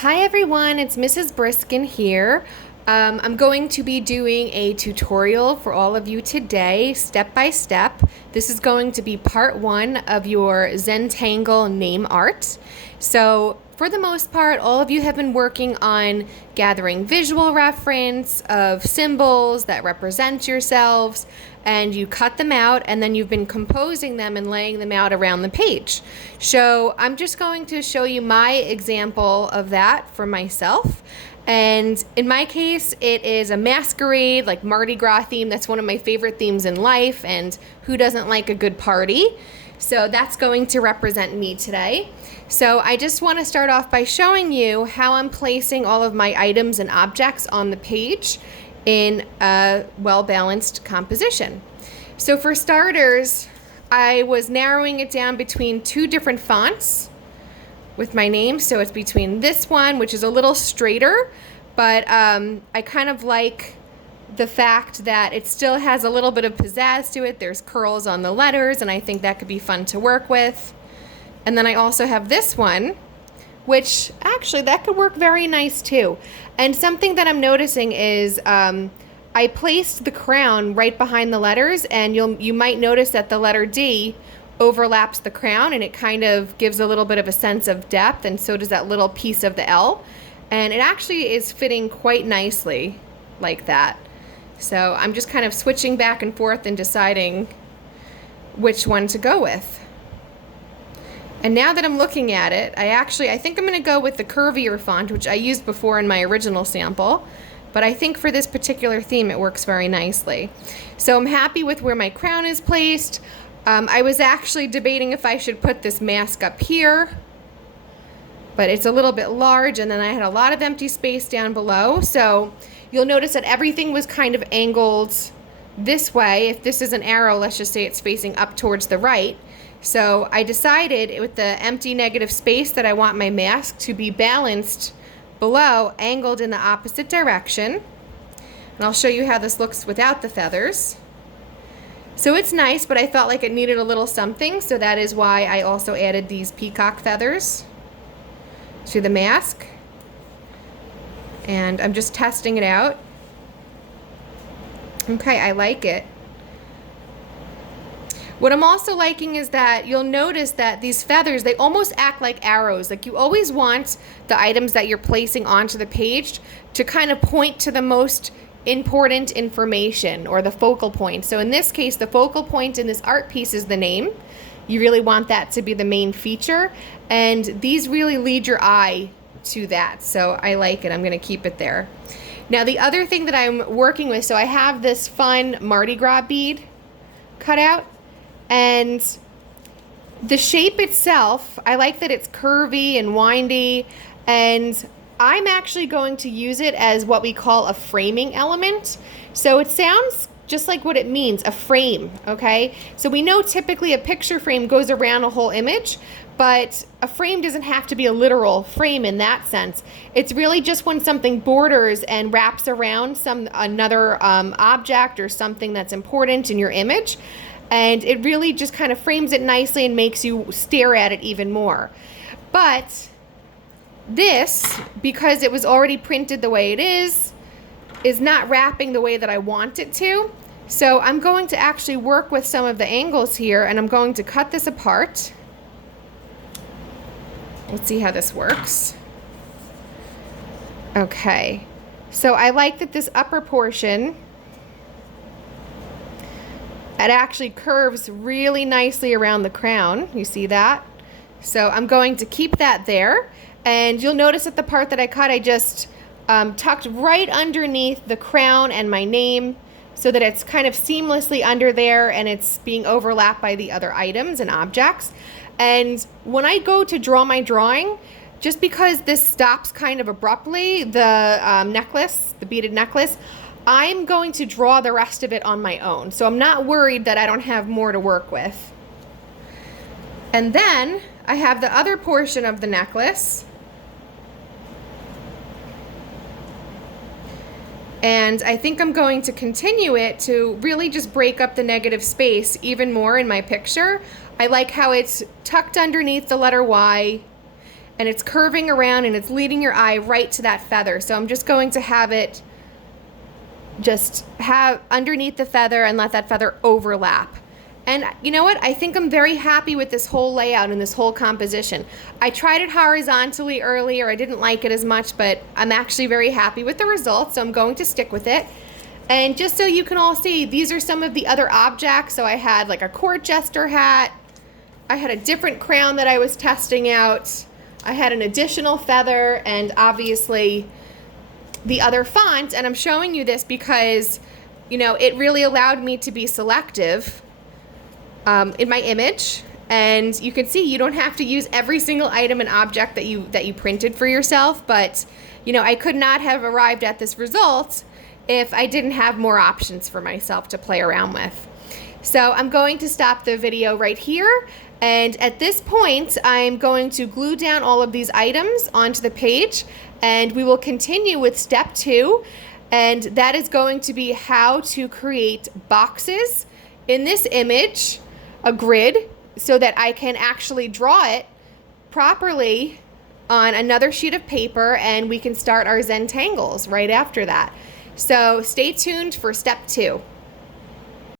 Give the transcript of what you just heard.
Hi everyone, it's Mrs. Briskin here. I'm going to be doing a tutorial for all of you today, step by step. This is going to be part one of your Zentangle name art. So for the most part, all of you have been working on gathering visual reference of symbols that represent yourselves, and you cut them out and then you've been composing them and laying them out around the page. So I'm just going to show you my example of that for myself. And in my case, it is a masquerade, like Mardi Gras theme. That's one of my favorite themes in life, and who doesn't like a good party? So that's going to represent me today. So I just want to start off by showing you how I'm placing all of my items and objects on the page in a well-balanced composition. So for starters, I was narrowing it down between two different fonts with my name. So it's between this one, which is a little straighter, but I kind of like the fact that it still has a little bit of pizzazz to it. There's curls on the letters, and I think that could be fun to work with. And then I also have this one, which actually that could work very nice too. And something that I'm noticing is I placed the crown right behind the letters, and you might notice that the letter D overlaps the crown, and it kind of gives a little bit of a sense of depth, and so does that little piece of the L. And it actually is fitting quite nicely like that. So I'm just kind of switching back and forth and deciding which one to go with. And now that I'm looking at it, I think I'm going to go with the curvier font, which I used before in my original sample. But I think for this particular theme, it works very nicely. So I'm happy with where my crown is placed. I was actually debating if I should put this mask up here, but it's a little bit large, and then I had a lot of empty space down below. So you'll notice that everything was kind of angled this way. If this is an arrow, let's just say it's facing up towards the right. So I decided with the empty negative space that I want my mask to be balanced below, angled in the opposite direction. And I'll show you how this looks without the feathers. So it's nice, but I felt like it needed a little something, so that is why I also added these peacock feathers to the mask. And I'm just testing it out. Okay, I like it. What I'm also liking is that you'll notice that these feathers, they almost act like arrows. Like you always want the items that you're placing onto the page to kind of point to the most important information or the focal point. So in this case, the focal point in this art piece is the name. You really want that to be the main feature, and these really lead your eye to that. So I like it. I'm going to keep it there. Now the other thing that I'm working with, so I have this fun Mardi Gras bead cut out, and the shape itself, I like that it's curvy and windy, and I'm actually going to use it as what we call a framing element. So it sounds just like what it means, a frame, okay? So we know typically a picture frame goes around a whole image, but a frame doesn't have to be a literal frame in that sense. It's really just when something borders and wraps around another object or something that's important in your image, and it really just kind of frames it nicely and makes you stare at it even more. But this, because it was already printed the way it is not wrapping the way that I want it to. So I'm going to actually work with some of the angles here, and I'm going to cut this apart. Let's see how this works. Okay, so I like that this upper portion, it actually curves really nicely around the crown. You see that? So I'm going to keep that there. And you'll notice that the part that I cut, I just tucked right underneath the crown and my name so that it's kind of seamlessly under there and it's being overlapped by the other items and objects. And when I go to draw my drawing, just because this stops kind of abruptly, the necklace, the beaded necklace, I'm going to draw the rest of it on my own. So I'm not worried that I don't have more to work with. And then I have the other portion of the necklace. And I think I'm going to continue it to really just break up the negative space even more in my picture. I like how it's tucked underneath the letter Y, and it's curving around and it's leading your eye right to that feather. So I'm just going to have it just have underneath the feather and let that feather overlap. And you know what? I think I'm very happy with this whole layout and this whole composition. I tried it horizontally earlier. I didn't like it as much, but I'm actually very happy with the results, so I'm going to stick with it. And just so you can all see, these are some of the other objects. So I had like a court jester hat. I had a different crown that I was testing out. I had an additional feather, and obviously the other font. And I'm showing you this because, you know, it really allowed me to be selective in my image. And you can see you don't have to use every single item and object that you printed for yourself, but you know, I could not have arrived at this result if I didn't have more options for myself to play around with. So I'm going to stop the video right here, and at this point I'm going to glue down all of these items onto the page, and we will continue with step 2, and that is going to be how to create boxes in this image, a grid, so that I can actually draw it properly on another sheet of paper, and we can start our Zentangles right after that. So stay tuned for step 2.